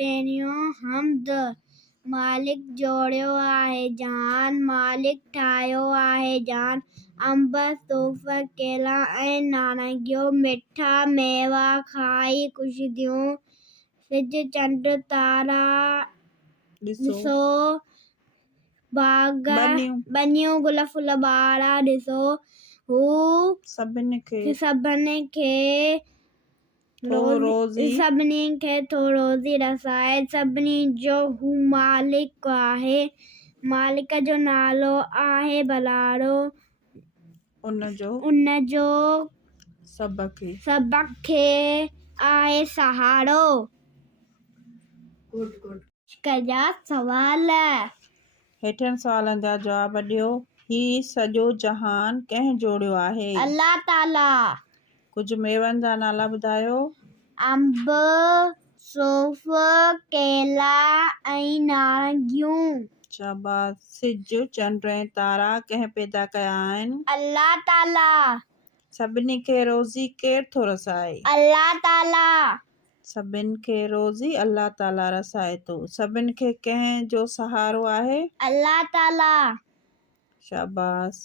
पहिरियों हमद मालिक जोड़ियो आहे जान मालिक ठाहियो आहे जान अंब सूफ़ केला ऐं नारंगियूं मिठा मेवा खाई ख़ुशियूं सिज चंड तारा ॾिसो बाग़ बनियूं गुल फुल ॿारा ॾिसो हू सभिनी खे थो रोज़ी रसाए सभिनी जो हू मालिक आहे मालिक जो नालो आहे भलाड़ो उन जो सभ खे आहे सहारो। कया सवाल हेठियनि सवालनि जा जवाब ॾियो। ही सॼो जहान कंहिं जोड़ियो आहे? अल्लाह ताला। कुझु मेवनि जा नाला ॿुधायो। अंब सूफ़ केला ऐं नारंगियूं। शाबाश। सिज चंड ऐं तारा कंहिं पैदा कया आहिनि? अल्लाह ताला। सभिनी खे रोज़ी केरु थो रसाए? अल्लाह ताला। सभिनि खे रोज़ी अल्लाह ताला रसाए थो। सभिनि खे कंहिं जो सहारो आहे? अल्लाह ताला। शाबाश।